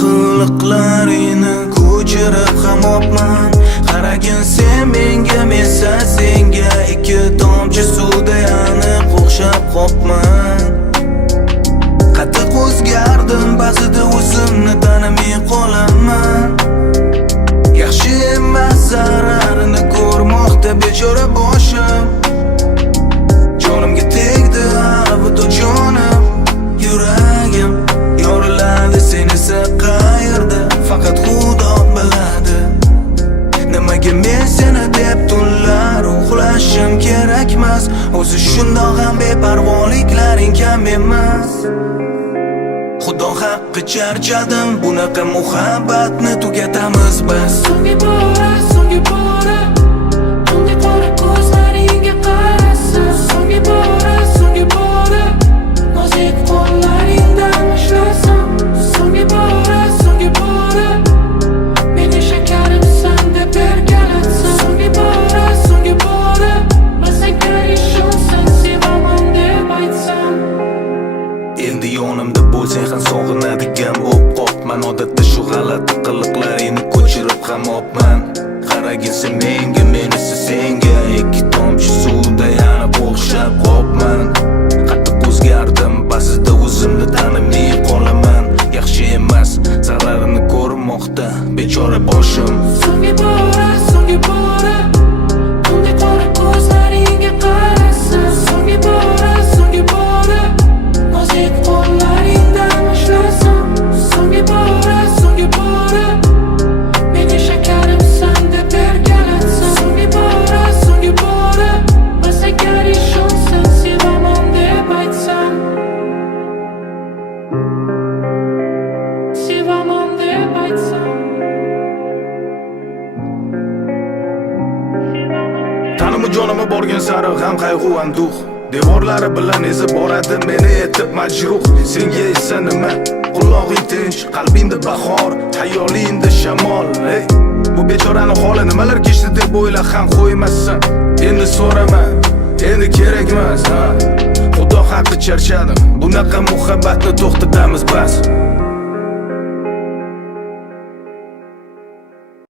Qiliqlarini ko'chirib ham opman. Qaragin sen menga, men senga ikki tomchi suvda yanib o'xshab qopman. Qattiq o'zgardim, ba'zida o'zimni tanimay qolaman. Yaxshi emas zararini ko'rmoqda bechora boshim. Jonimga tegdi alvido jonim, yuragim yoriladi, sen esa qayerda, faqat Xudo biladi. Nimaga men seni deb tunlar uxlashim kerakmas, o'zi shundoq ham beparvoliklaring kam emas. Xudo haqqi charchadim, bunaqa muhabbatni tugatamiz bas. So'nggi bora tungi qora ko'zlaringga qarasa. So'nggi bora nozik qo'llaringdan ushlasam. So'nggi bora meni shakarimsan deb ergalatsam. So'nggi bora masaga ishonsan, sevaman deb aytsam. Endi yonimda bo'lsang ham sog'inadigan bo'lib qopman. Odatda shu g'alati qiliqlaringni ko'chirib ham opman. Qaragin sen menga, men esa senga ikki tomchi suvda yanib o'xshab qopman. Qattiq o'zgardim, ba'zida o'zimni tanimay qolaman. Yaxshi emas zararini ko'rmoqda bechora boshim. So'nggi bora tungi qora ko'zlaringga qarasa. So'nggi bora nozik qo'llaringdan ushlasam. So'nggi bora meni shakarimsan deb ergalatsam. So'nggi bora masaga ishonsan, sevaman deb aytsam. Sevaman deb aytsam. Tanimi jonimga borgan sari g'am qayg'u anduh, devorlari bilan ezib boradi meni etib majruh. Senga esa nima? Qulog'ing tinch, qalbingda bahor, xayolingda shamol. Hey, bu bechorani holi nimalar kechdi deb o'yla ham qo'ymassan. Endi so'rama, endi kerak emas, ha. Xudo haqqi charchadim, bunaqa muhabbatni to'xtatamiz bas.